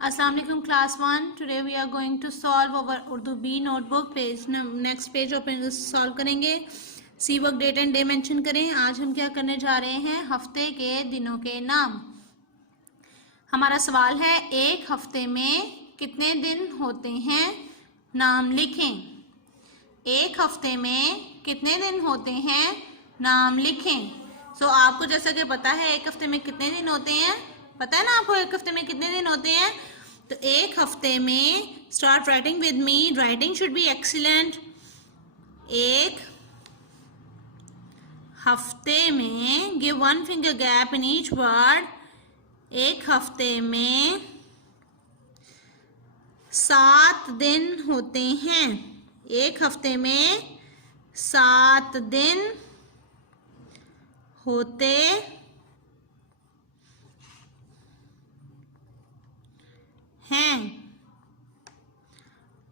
Assalamu alaikum class 1. Today we are going to solve our Urdu B notebook page. Next page open solve करेंगे. See work date and day mention करें. आज हम क्या करने जा रहे हैं? हफ्ते के दिनों के नाम. हमारा सवाल है एक हफ्ते में कितने दिन होते हैं? नाम लिखें. एक हफ्ते में कितने दिन होते हैं? नाम लिखें. सो आपको जैसा कि पता है एक हफ्ते में कितने दिन होते हैं, पता है ना आपको एक हफ्ते में कितने दिन होते हैं. तो एक हफ्ते में start writing with me. Writing should be excellent. एक हफ्ते में give one finger gap in each word. एक हफ्ते में 7 दिन होते हैं. एक हफ्ते में 7 दिन होते हैं.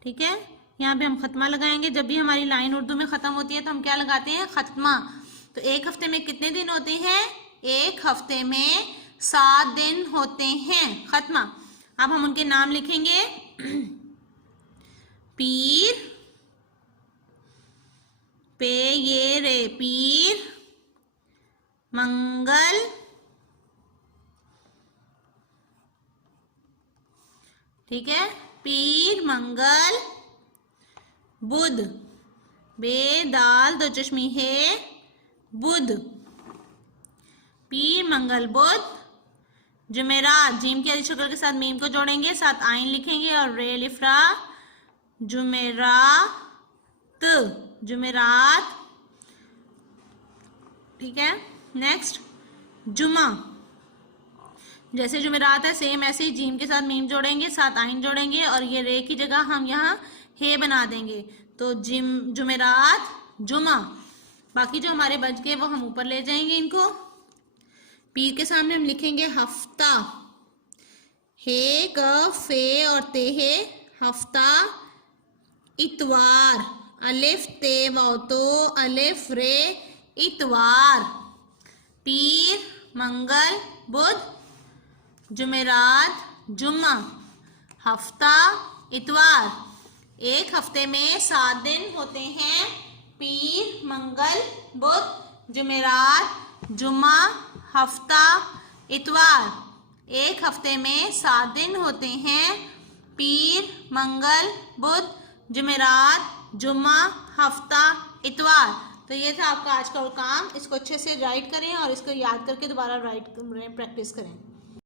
ठीक है, यहाँ पे हम खत्मा लगाएंगे. जब भी हमारी लाइन उर्दू में ख़त्म होती है तो हम क्या लगाते हैं? खत्मा. तो एक हफ्ते में कितने दिन होते हैं? एक हफ्ते में 7 दिन होते हैं. खत्मा. अब हम उनके नाम लिखेंगे. पीर, पे ये रे पीर, मंगल, ठीक है, पीर मंगल, बुध, बे दाल दो चश्मी है, बुध, पीर मंगल बुध. जुमेरात, जीम की शक्ल के साथ मीम को जोड़ेंगे, साथ आइन लिखेंगे और रे लिफ्रा. जुमेरात, जुमेरात. ठीक है. नेक्स्ट जुमा. जैसे जुमेरात है सेम ऐसे ही जीम के साथ मीम जोड़ेंगे, साथ आइन जोड़ेंगे और ये रे की जगह हम यहाँ हे बना देंगे. तो जुमेरात, जुमा. बाकी जो हमारे बच गए वो हम ऊपर ले जाएंगे इनको. पीर के सामने हम लिखेंगे हफ्ता. हे कफ फे और ते है हफ्ता. इतवार, अलिफ ते वाव तो अलिफ रे इतवार. पीर मंगल बुध, जुमेरात, जुम्मा, हफ्ता, इतवार. एक हफ्ते में 7 दिन होते हैं. पीर मंगल बुध, जुमेरात, जुम्मा, हफ्ता, इतवार. एक हफ्ते में 7 दिन होते हैं. पीर मंगल बुध, जुमेरात, जुम्मा, हफ्ता, इतवार. तो ये था आपका आज का काम. इसको अच्छे से राइट करें और इसको याद करके दोबारा राइट प्रैक्टिस करें.